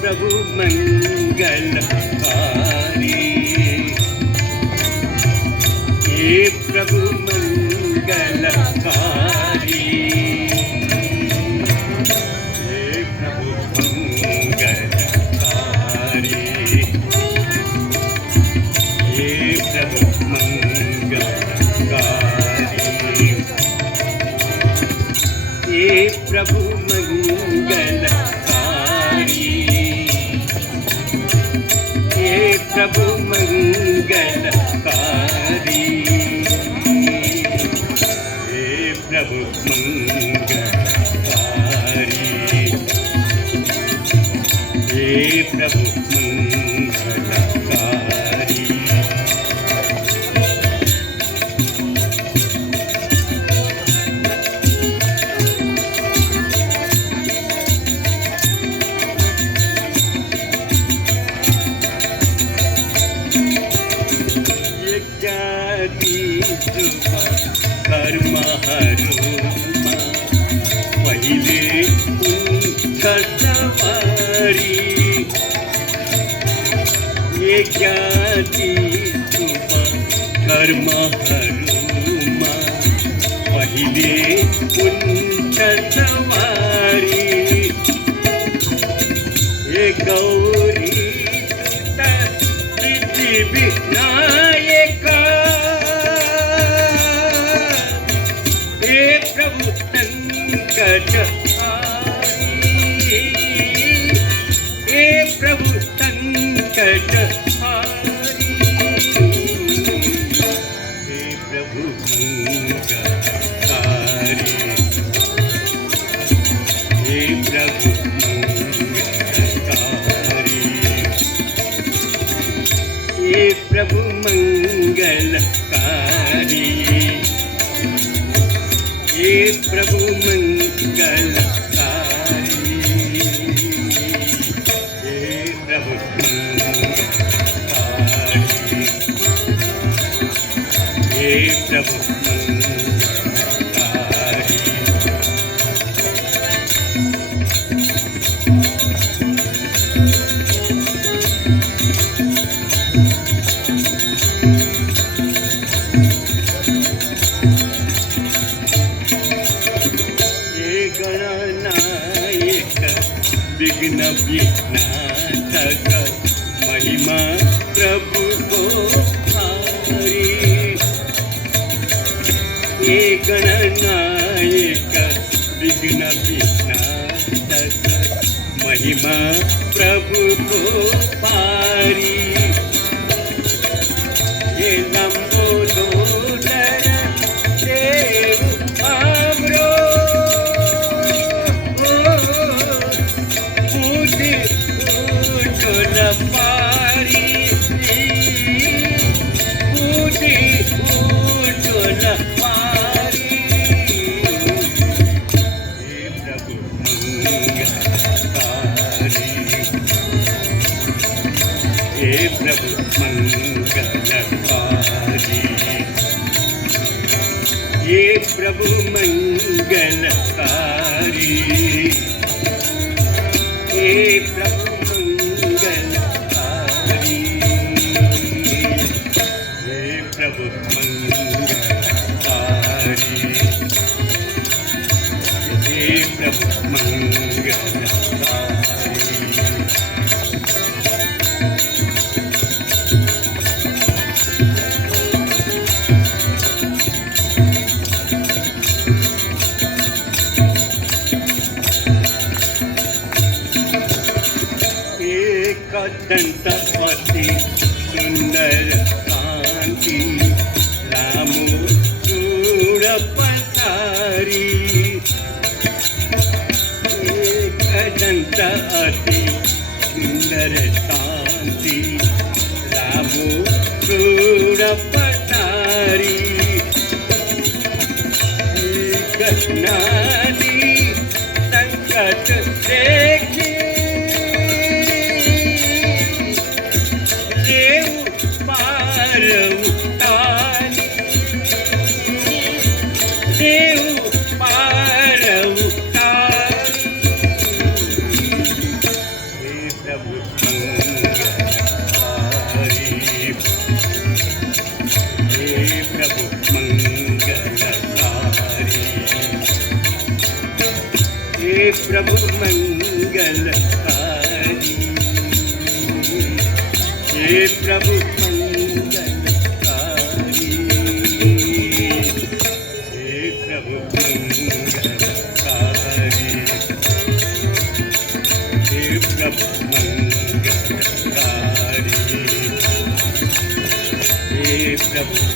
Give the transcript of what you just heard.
प्रभु मंगलकारी, हे प्रभु मंगलकारी, हे प्रभु मंगलकारी, हे प्रभु मंगलकारी, हे प्रभु मंगलकारी, हे प्रभु मंगलकारी, हे प्रभु मंगलकारी, हे प्रभु मंगलकारी। कर्महरुमा पहिले उंचवारी, ये ज्ञाती तुमा कर्महरुमा पहिले उंचवारी, हे गौरी पृथ्वी नायका, हे प्रभु संकटहारी, हे प्रभु संकटहारी, हे प्रभु मंगलकारी, हे प्रभु मंगलकारी, हे प्रभु मंगलकारी, हे प्रभु मंगलकारी, हे प्रभु मंगलकारी, हे प्रभु मंगलकारी। विघ्न विनाशक महिमा प्रभु को भारी, हे गणनायक विघ्न विनाशक महिमा प्रभु को भारी, हे लंबोदर देव आम्रो, पारी ऊटी ऊटल पारी, हे प्रभु मंगलकारी, हे प्रभु मंगलकारी, हे प्रभु मंगलकारी, हे प्रभु मंगलकारी, हे प्रभु मंगलकारी, हे प्रभु मंगलकारी। दंतपति सुंदर कांति रामो चूड़ पतारी, एक दंत अति सुंदर कांति रामो चूड़ पतारी, एक नारी संकट देखी प्रभु मंगलकारी, हे प्रभु मंगलकारी, हे प्रभु मंगलकारी, हे प्रभु मंगलकारी, हे प्रभु